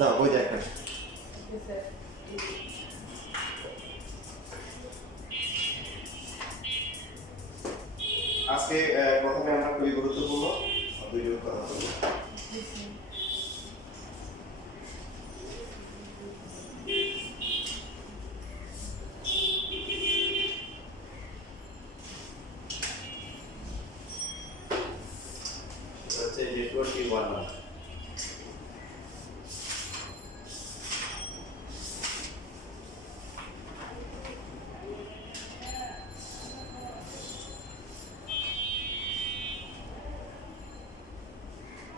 না ওই যে একটা আজকে প্রথমে আমরা খুবই গুরুত্বপূর্ণ দুইজন কথা বলবো। হচ্ছে নেটওয়ার্কিং ওয়ান না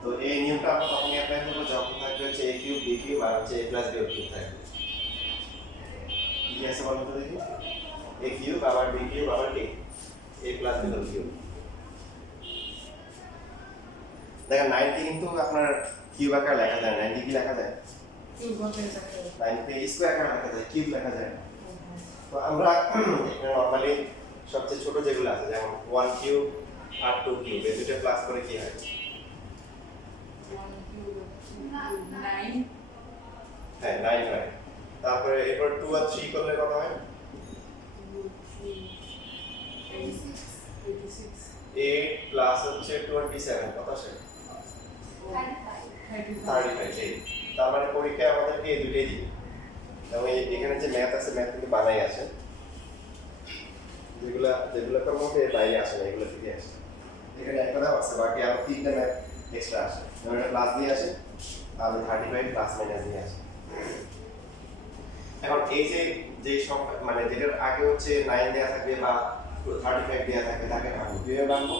তো এই নিয়মটা আমরা তখনই অ্যাপ্লাই করবো যখন থাকবে হচ্ছে a কিউব b কিউব আর হচ্ছে a প্লাস b কিউব থাকবে। কি আছে বলতো দেখি, a কিউব আবার b কিউব আবার কি a প্লাস b কিউব। দেখেন 90 কিন্তু আপনার কিউব আকারে লেখা যায়, 90 কি লেখা যায়? কিউব আকারে লেখা যায়। 90 স্কয়ার আকারে লেখা যায়, কিউব লেখা যায়। তো আমরা এখানে নরমালি সবচেয়ে ছোট যেগুলো আছে যেমন 1 কিউব আর 2 কিউব এই দুটো প্লাস করে কি হয়? 1 কিউব 9 হ্যাঁ 9 হয়। তারপরে এরপর 2 আর 3 করলে কত হয়? 8 প্লাস হচ্ছে 27 কত আসে? 35। তার মানে পরীক্ষায় আমাদেরকে এই দুটোই দিবে। এবং এখানে যে ম্যাথ আছে ম্যাথ কিন্তু বানাই আছে, যেগুলো মধ্যে বাইরে আসে না, এগুলো থেকে আসে। এখানে একটা দাও আছে, বাকি আরো তিনটা ম্যাথ এক্সট্রা আসে, যেমন এটা প্লাস দিয়ে আসে আর 35 প্লাস মাইনাস দিয়ে আসে। এখন এই যে সংখ্যা মানে যেটার আগে হচ্ছে 9 দেয়া থাকবে বা 35 দেয়া থাকবে তাকে ভাঙবো, কিভাবে ভাঙবো?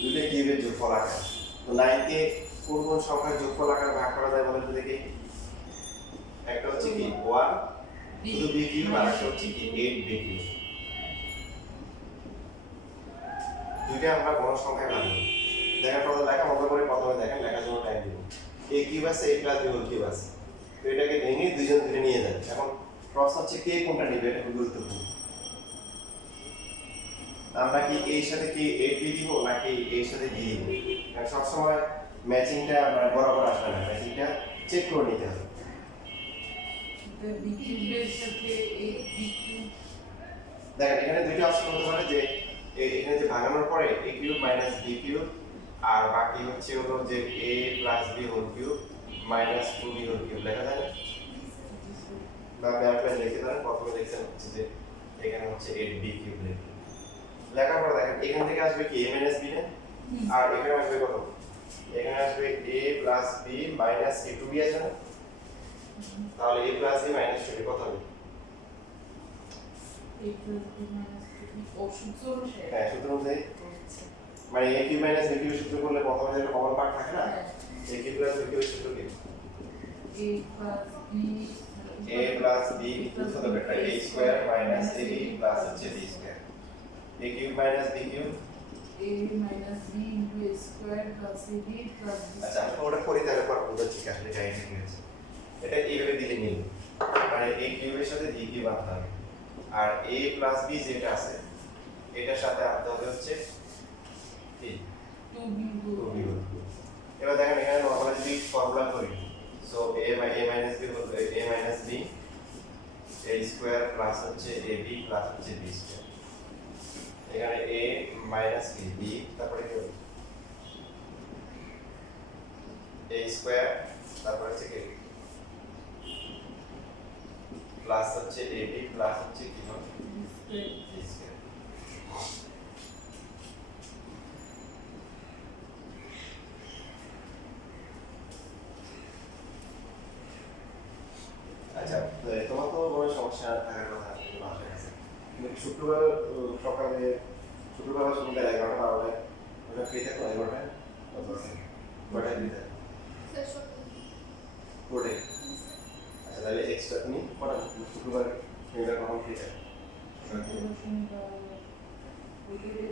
দুটো কিউবের যোগফল আকার। তো 9 কে কোন কোন সংখ্যার যোগফল আকারে ভাগ করা যায় বলেন তো দেখি। একটা হচ্ছে কি 1 শুধু b কিউব আর একটা হচ্ছে কি 8b কিউব। দুইটা আমরা বড় সংখ্যায় ভাঙবো। দেখেন প্রথমে লেখা মতো করে প্রথমে দেখেন লেখার জন্য টাইম দিব। a কিউব আছে a plus b whole cube আছে, তো এটাকে ভেঙে দুইজন ধরে নিয়ে যান। এখন প্রশ্ন হচ্ছে কে কোনটা নেবে, এটা খুব গুরুত্বপূর্ণ। আমরা কি এর সাথে কি 8b দিব নাকি এর সাথে b দিব? কারণ সবসময় ম্যাচিংটা বরাবর আসবে না, ম্যাচিংটা চেক করে নিতে হবে। বি কিউবের সাথে 8 বি কিউব। দেখেন এখানে দুইটা অপশন হতে পারে যে এখানে যে ভাঙানোর পরে a cube minus b cube আর বাকি হচ্ছে হলো যে a plus b whole cube minus 2b whole cube লেখা যায় না? বা আপনি আরেকটা লিখে দেন, প্রথমে লিখছেন হচ্ছে যে এখানে হচ্ছে 8b কিউব লেখার পর দেখেন এখান থেকে আসবে কি a মাইনাস b না, আর এখানে আসবে কত? এখানে আসবে a plus b minus a 2b আছে না? তাহলে a plus b minus 2b কত হবে? a প্লাস b মাইনাস 2 ও সূত্র অনুসারে। হ্যাঁ সূত্র অনুযায়ী মানে a cube minus b cube সূত্র করলে প্রথমে যে কমন পার্ট থাকে না, a cube plus b cube সূত্র কি? a plus b equal to একটা a square minus ab plus হচ্ছে b square. a cube minus b cube a minus b into a square plus ab plus b আচ্ছা আমরা ওটা করি তাহলে পর বুঝতে ঠিক আসলে এটা ঠিক আছে। এটা এইভাবে দিলে নিল মানে a কিউবের সাথে b কিউব আনতে হবে আর a প্লাস b যেটা আছে এটার সাথে আনতে হবে হচ্ছে কি 2b 2b। এবার দেখেন এখানে আমরা যদি ফর্মুলা করি সো a minus b হলো a minus b a square plus হচ্ছে ab প্লাস হচ্ছে b স্কয়ার। এখানে a মাইনাস b তারপরে কি হবে a স্কয়ার তারপরে হচ্ছে কি প্লাস হচ্ছে ab প্লাস হচ্ছে কি হবে b স্কয়ার। আচ্ছা তোমার তো কোনো সমস্যা থাকার কথা বাসায় আছে, কিন্তু শুক্রবার সকালে শুক্রবার বা সন্ধ্যা 11টা 12টায় ওটা ফ্রি থাকো 11টায় কটায় ফ্রি থাকো? কোডে। আচ্ছা তাহলে এক্সট্রা তুমি কটা শুক্রবার শনিবার কখন ফ্রি থাকো?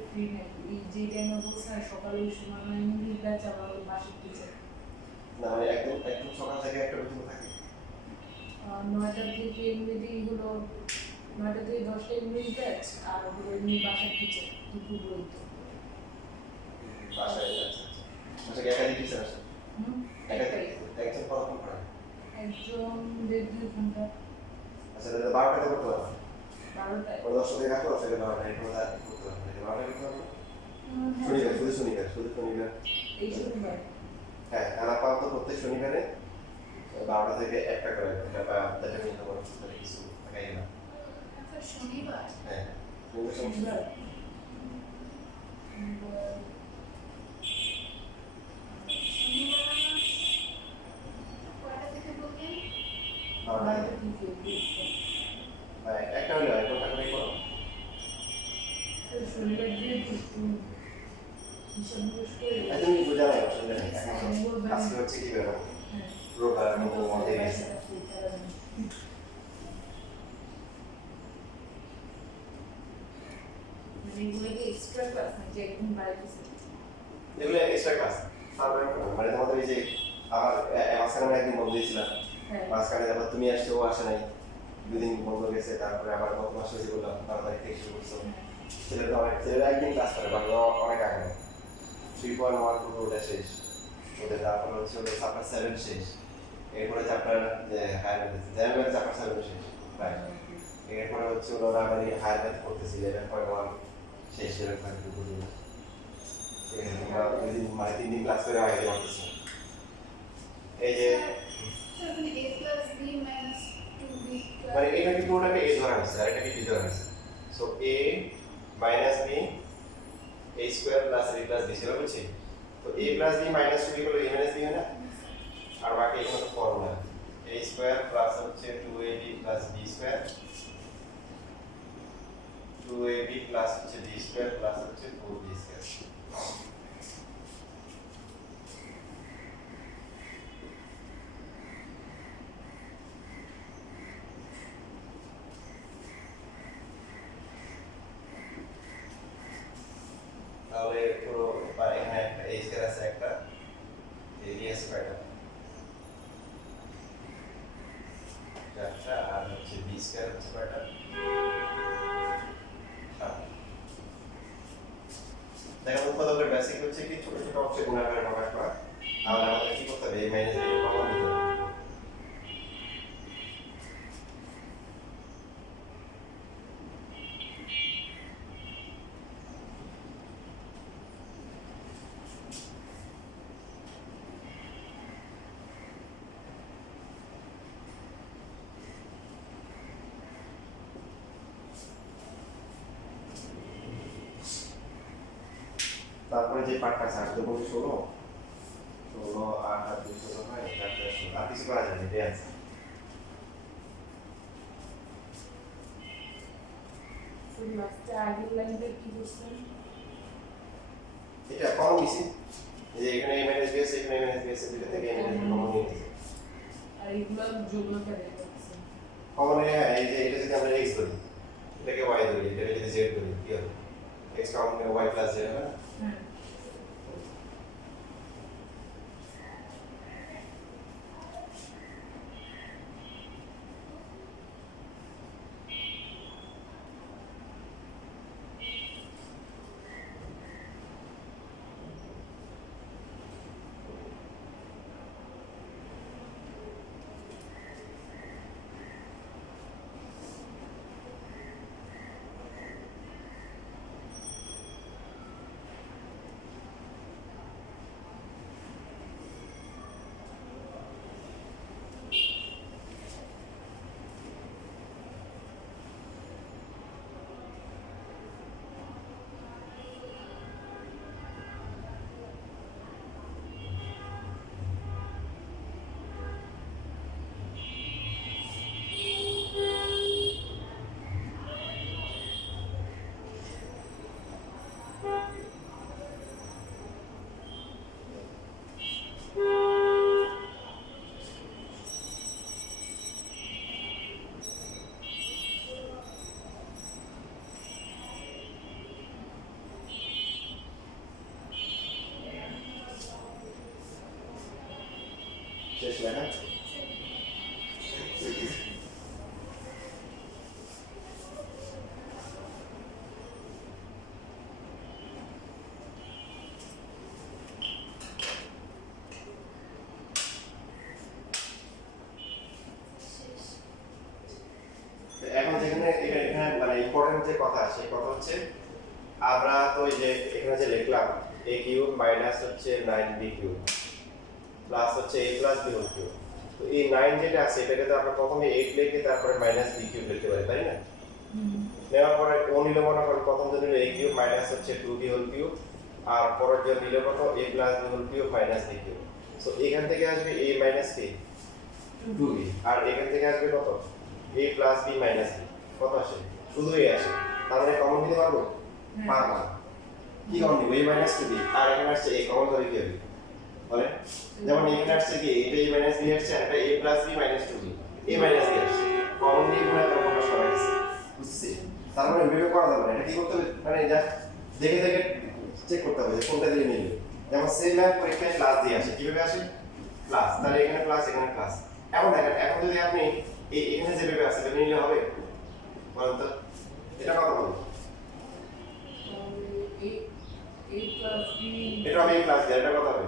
ফ্রি নাকি এই যে টাইমে বলছে সকালে ওই সময় আমার ইংলিশ ব্যাচ আবার বাসে টিচার না মানে একদম সকাল থেকে একটা পর্যন্ত থাকে 9টা থেকে এমনিতেই হলো 9টা থেকে 10টা ইংলিশ ব্যাচ আর হলো এমনি বাসার টিচার দুপুর পর্যন্ত। বাসায় আচ্ছা আচ্ছা একাধিক টিচার আসে? একাধিক একজন কতক্ষণ পড়ায়? একজন 1.5-2 ঘন্টা। আচ্ছা তাহলে 12টাতে করতে পারবো 12টায়। ওরা 10টা থেকে রাখো 10 থেকে 12টা এটা ওরা করতে পারবো 12টায় করতে পারবো হ্যাঁ, শুধু শনিবার এই শনিবার। হ্যাঁ আর আপাতত প্রত্যেক শনিবারে 12টা থেকে 1টা করে এটা বা 1টা মিনিট করে কিছু লাগাই না শনিবার হ্যাঁ শনিবার। শনিবার। কয়টা থেকে বললেন? 12টা 12টা থেকে 2টা। একটা হলে হয় কোনটা করে করো শনিবার দিয়ে একটু হিসাব নিকাশ করে তুমি বুঝাও আসলে এখন মঙ্গলবার। আজকে হচ্ছে কি বেরো হ্যাঁ, রোববার আমি তো মধ্যে গেছে বাসাটা free, তারা জানে। মানে এগুলো কি এক্সট্রা ক্লাস নাকি একদম বাড়িতেছে? এগুলো এক্সট্রা ক্লাস তারপরে মানে তোমাদের এই যে আমার মাঝখানে আমি একদিন বন্ধ দিয়েছিলাম হ্যাঁ, মাঝখানে তারপর তুমি আসছো ও আসে নাই দুদিন বন্ধ গেছে তারপরে আবার গত মাস হয়েছে বললাম 12 তারিখ থেকে শুরু করছো ছেলেরা একদিন ক্লাস করে বাকি অনেক আগে 3.1 পুরো ওটা শেষ ওদের তারপর হচ্ছে ওদের চ্যাপ্টার 7 শেষ এরপরে চ্যাপ্টার যে হায়ার জেনারেল চ্যাপ্টার 7 শেষ রাইট এরপরে হচ্ছে ওরা আবার হায়ার ম্যাথ করতেছি 11.1 শেষ 11.2 পর্যন্ত ঠিক আছে তোমরা দুদিন মানে 3 দিন ক্লাস করে আগে করতেছো এই যে তাহলে a plus b minus 2b মানে এটা কিন্তু ওটাকে a ধরা হয়েছে আর এটাকে b ধরা হয়েছে so a minus b a square plus b plus b ছিল বুঝছি তো a plus b minus 2b হলো a minus b হয় না আর বাকি এখানে তো ফর্মুলা a square plus হচ্ছে 2ab plus b square 2ab plus হচ্ছে b square plus হচ্ছে 4b square তাহলে পুরো এখানে একটা a square আছে একটা ab আছে কয়টা চারটা আর হচ্ছে b square হচ্ছে কয়টা দেখো উৎপাদকের বেসিক হচ্ছে কি ছোট ছোট অংশে গুণাকারে প্রকাশ করা তাহলে আমাদের কি করতে হবে a মাইনাস b কমন দিতে হবে তারপরে যে পার্টটা আছে 8 দুগুণ 16 8 আর 2 16 হয় 4 16 আর কিছু করা যায় না এটাই আছে শুধু লাস্টে আগের লাইনটা কি করছেন? এটা কমন দিছি এই যে এখানে a মাইনাস b আছে এখানে a মাইনাস b আছে দুটো থেকে a মাইনাস b কমন নিয়ে নিয়েছি আর এগুলো যোগগুলো করে করছেন। কমন হ্যাঁ এই যে এটা যদি আমরা x ধরি এটাকে y ধরি এটাকে যদি z ধরি কি হবে x কমন নিয়ে y প্লাস z হবে না হ্যাঁ, শেষ লেখা যে কথা সেই কথা হচ্ছে আমরা তো এই যে এখানে যে লিখলাম a কিউব মাইনাস হচ্ছে 9b কিউব প্লাস হচ্ছে a plus b whole cube. তো এই 9 যেটা আছে এটাকে তো আমরা প্রথমে 8 লিখে তারপরে মাইনাস b কিউব লিখতে পারি, তাই না? নেওয়ার পরে ও নিল মনে করেন প্রথম যে নিল a কিউব মাইনাস হচ্ছে 2b হোল কিউব আর পরের যে নিল কত a plus b whole cube minus b cube. So এখান থেকে আসবে a মাইনাস b 2b আর এখান থেকে আসবে কত a plus b minus b। কত আসে? শুধু a আসে। তার মানে কমন নিতে পারবো? পারবো না। কি কমন নিব? a মাইনাস 2b আর এখানে আসছে a কমন ধরে কি হবে বলে? যেমন এখানে আসছে কি এটা a মাইনাস b আসছে আর এটা a plus b minus 2b a minus b আসছে কমন নিয়ে গুণা করে প্রকাশ করা গেছে, বুঝছিস? তার মানে বিবেক করা যাবে না। এটা কি করতে হবে মানে যা দেখে দেখে চেক করতে হবে যে কোনটা দিয়ে নিবে। যেমন সেম ম্যাথ পরীক্ষায় ক্লাস দিয়ে আসে, কিভাবে আসে? প্লাস, তাহলে এখানে প্লাস এখানে প্লাস। এখন দেখেন এখন যদি আপনি এই এখানে যে ভেবে আছে এটা নিলে হবে বলেন তো? এটা কত হবে? এটা হবে a প্লাস b, এটা কত হবে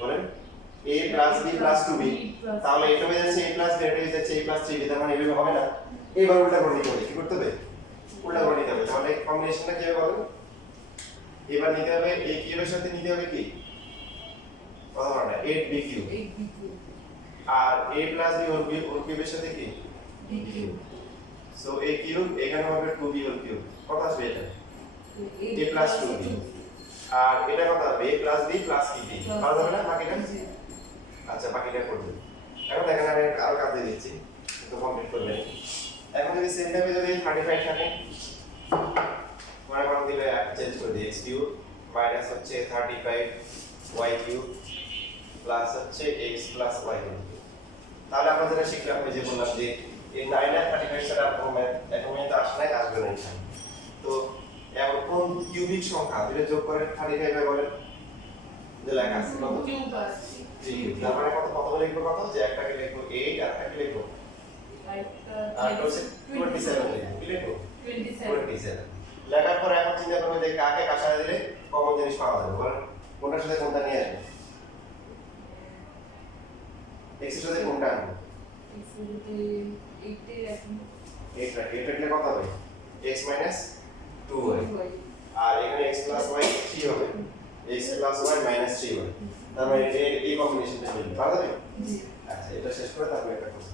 বলেন? a plus b plus 2b, তাহলে এটা হয়ে যাচ্ছে a প্লাস b, এটা হয়ে যাচ্ছে a প্লাস 3b। তার মানে এভাবে হবে না, এইবার উল্টা করে নিতে হবে। কি করতে হবে? উল্টা করে নিতে হবে। তাহলে কম্বিনেশনটা কি হবে বলেন? এবার নিতে হবে a কিউবের সাথে নিতে হবে কি কত মানে 8b কিউব আর a প্লাস b হোল কিউবের সাথে কি b cube. So a cube এখানে হবে 2b হোল কিউব। কত আসবে এটা? a প্লাস 2b আর এটা কত হবে? a প্লাস b প্লাস কি b। পারা যাবে না বাকিটা? আচ্ছা বাকিটা করবে। এখন দেখেন আমি আরো কাজ দিয়ে দিচ্ছি একটু কমপ্লিট করবেন। এখন যদি সেম ভাবে যদি 35 থাকে মনে করুন দিলে চেঞ্জ করে দিই x কিউব মাইনাস হচ্ছে 35 y কিউব প্লাস হচ্ছে x প্লাস y কিউব। তাহলে আমরা যেটা শিখলাম ওই যে বললাম যে এই 9 আর 35 ছাড়া কোনো ম্যাথ এখন তো আসে নাই, আসবে না এখানে। তো এখন কোন কিউবিক সংখ্যা দুটো যোগ করে 35 হয় বলেন? যে লেখা আছে কত? কিউব আছে। জি, তার মানে কত লিখবো কত? যে একটাকে লিখবো 8 আর একটাকে লিখবো আর হচ্ছে 27 লিখবো। কি লিখবো? 27 লেখার পরে এখন চিন্তা করবে যে কাকে কার সাথে দিলে কমন জিনিস পাওয়া যাবে বলেন? কোনটার সাথে কোনটা নিয়ে আসবে? x এর সাথে কোনটা আনবো? 8 রাখি। এটা লিখলে কত হবে? x 2y আর এখানে x y 3 হবে। x y 3y। তার মানে এই কম্বিনেশনটা মিলবে। পারা যাবে? আচ্ছা এটা শেষ করে তারপরে এটা করব।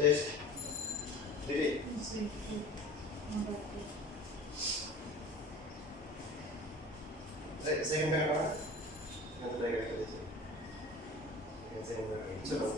টেস্ট দিদি জি মোটামুটি সেকেন্ড টাইম না আমি তো একটা দিয়েছি সেকেন্ড টাইম চলো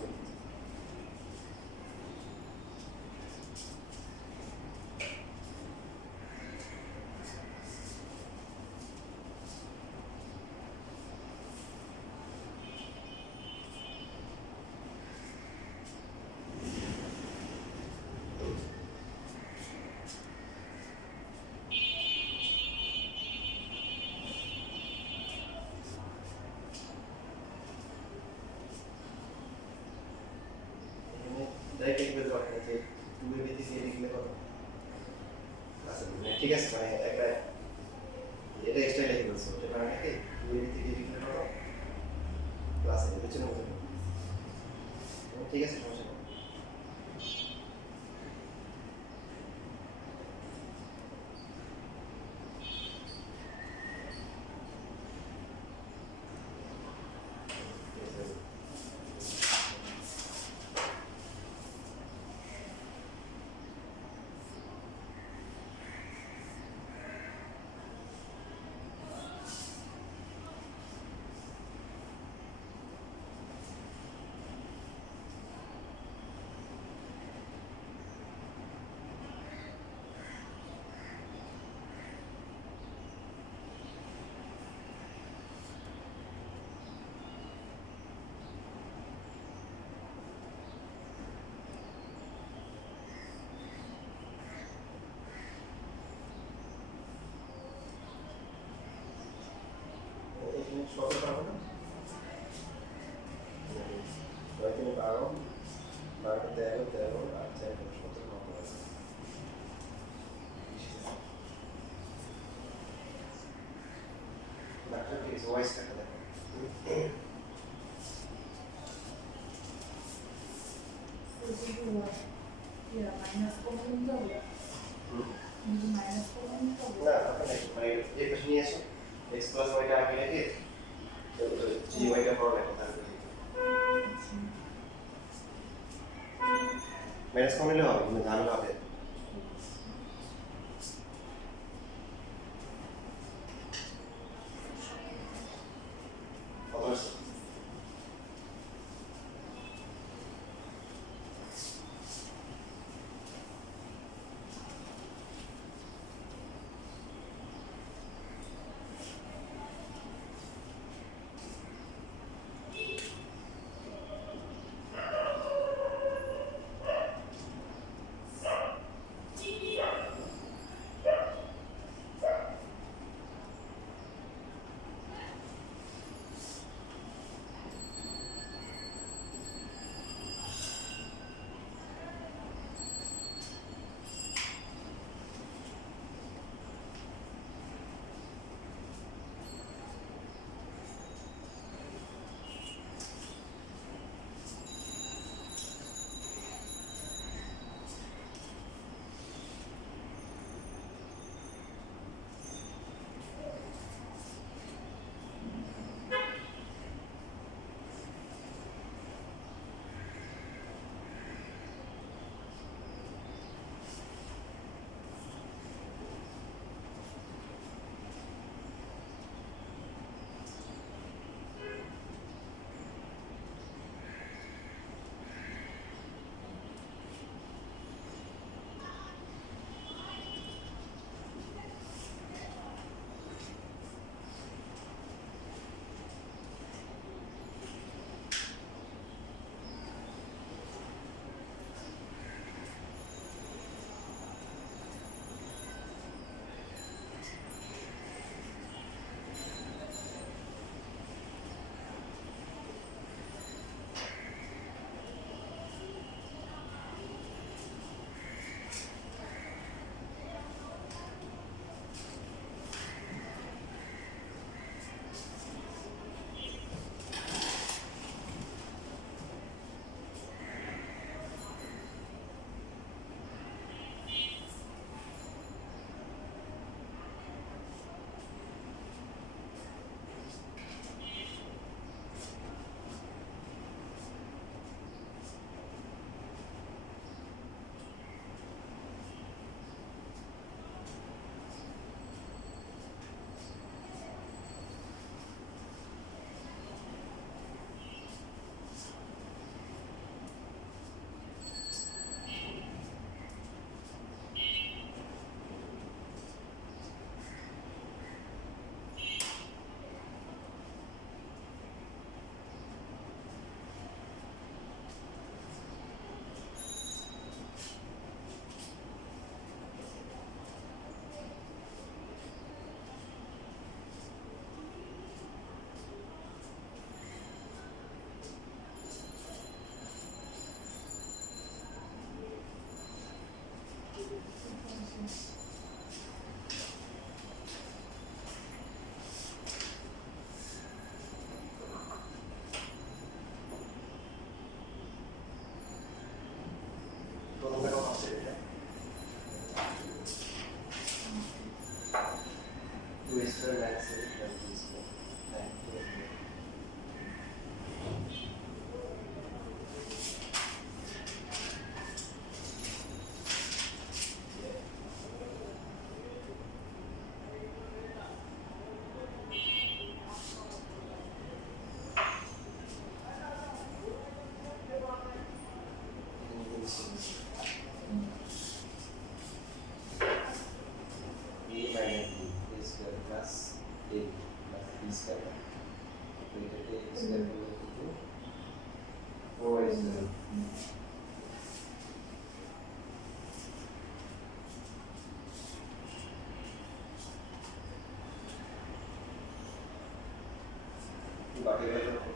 ডাইরেক্ট লিখবে তো আপনি যে 2 এর ভিত্তিতে লিখলে কত আচ্ছা মানে ঠিক আছে মানে একটা এটা এক্সট্রা লিখে বলছো এটা মানে কি 2 এর ভিত্তিতে লিখলে কত ক্লাসে বুঝছেন না ঠিক আছে সমস্যা নেই এখানে কত পাবো না 9 থেকে 12 12 13 13 আর 4 থেকে 17 কত আছে ডাক্তার কি ওয়াইস কাটা দেখো মাইনাস কমন নিতে হবে মাইনাস কমন নিতে হবে না আপনার মানে এই প্রশ্ন নিয়ে আসো x প্লাস ওয়াইটা আগে রেখে জি ওয়াইটা পড়া লেখো তাহলে মাইনাস কম নিলে হবে কিন্তু ঝামেলা হবে কত আছে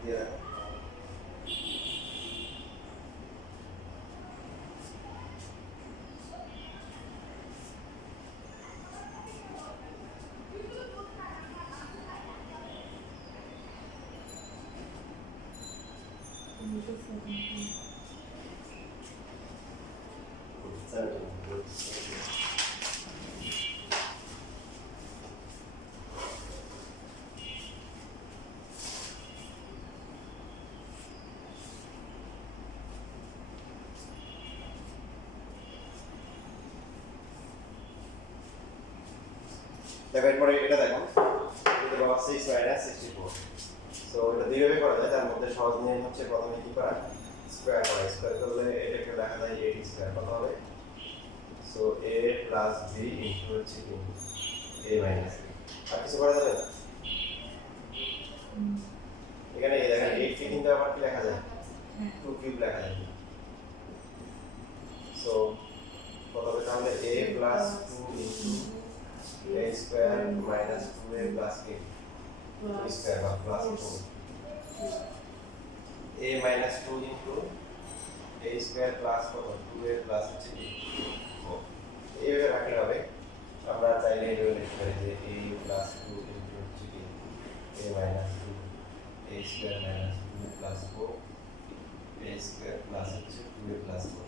দিয়ে রাখো। দেখো এরপরে এটা দেখো, এটা বাবা 6 মাইনাস 64। সো এটা দুইভাবে করা যায়, তার মধ্যে সহজ নিয়ম হচ্ছে প্রথমে কি করা, স্কয়ার করা। স্কয়ার করলে এটাকে লেখা যায় 8 স্কয়ার, কত হবে? So a plus b into হচ্ছে কি a মাইনাস b। আর কিছু করা যাবে না এখানে। এই দেখেন 8 কে কিন্তু আবার কি লেখা যায়, 2 কিউব লেখা যায়। সো কত হবে তাহলে? a plus 2 into a square minus 2a plus k square বা plus 4। a minus 2 into a square plus কত 2a প্লাস হচ্ছে কি 4। এইভাবে রাখলে হবে। আমরা চাইলে এইভাবে লিখতে পারি যে a প্লাস 2 ইনটু হচ্ছে কি a minus 2 a square minus 2 plus 4 a square plus হচ্ছে 2a প্লাস 4।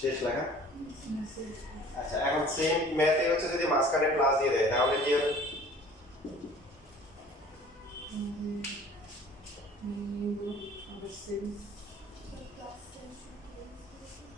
শেষ লেখা। আচ্ছা এখন সেম ম্যাথে হচ্ছে যদি মাঝখানে প্লাস দিয়ে দেয় তাহলে কি হবে? Under 6